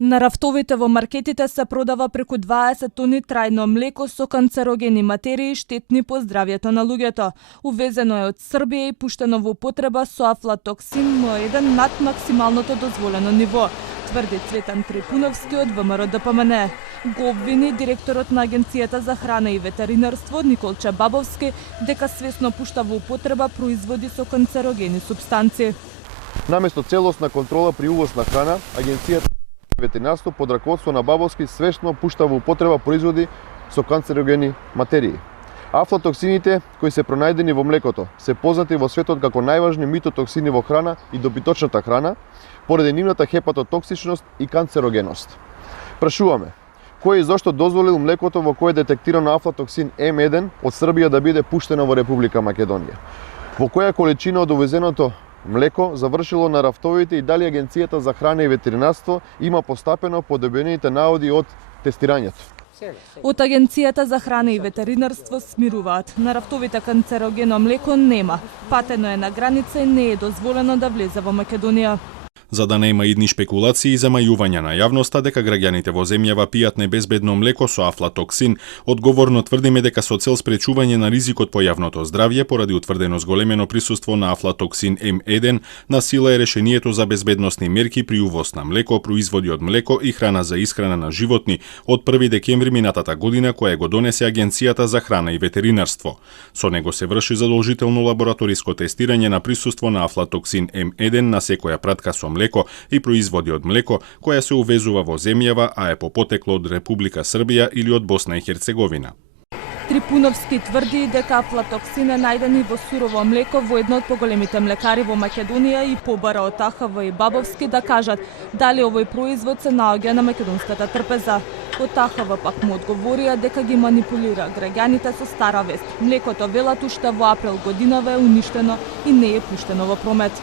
На рафтовите во маркетите се продава преку 20 тони трајно млеко со канцерогени материи штетни по здравјето на луѓето. Увезено е од Србија и пуштено во употреба со афлатоксин М1 над максималното дозволено ниво, тврди Цветан Трипуновски од ВМРО ДПМН. Го обвини директорот на Агенцијата за храна и ветеринарство Николче Бабовски дека свесно пушта во употреба производи со канцерогени супстанци. Наместо целосна контрола при увоз на храна, Агенцијата за ветеринарство под раководство на Бабовски свесно пушта во употреба производи со канцерогени материи. Афлатоксините кои се пронајдени во млекото се познати во светот како најважни митотоксини во храна и добиточната храна, поради нивната хепатотоксичност и канцерогеност. Прашуваме, кој и зошто дозволил млекото во кое е детектирано афлатоксин М1 од Србија да биде пуштено во Република Македонија? Во која количина од увезеното млеко завршило на рафтовите и дали Агенцијата за храна и ветеринарство има постапено по добиените наоди од тестирањето? Од Агенцијата за храна и ветеринарство смируваат. На рафтовите канцерогено млеко нема. Патено е на граница и не е дозволено да влезе во Македонија. За да нема идни шпекулации и замајување на јавноста дека граѓаните во земјава пијат небезбедно млеко со афлатоксин, одговорно тврдиме дека со цел спречување на ризикот по јавното здравје поради утврдено зголемено присуство на афлатоксин М1, на сила е решението за безбедносни мерки при увоз на млеко, производи од млеко и храна за исхрана на животни од 1 декември минатата година, која го донесе Агенцијата за храна и ветеринарство. Со него се врши задолжително лабораториско тестирање на присуство на афлатоксин М1 на секоја пратка со млеко и производи од млеко која се увезува во земјава, а е по потекло од Република Србија или од Босна и Херцеговина. Трипуновски тврди дека афлатоксин е најден и во сурово млеко во едно од поголемите млекари во Македонија и побара од АХВ и Бабовски да кажат дали овој производ се наоѓа на македонската трпеза. Од АХВ пак му одговорија дека ги манипулира граѓаните со стара вест. Млекото велат уште во април годинава е уништено и не е пуштено во промет.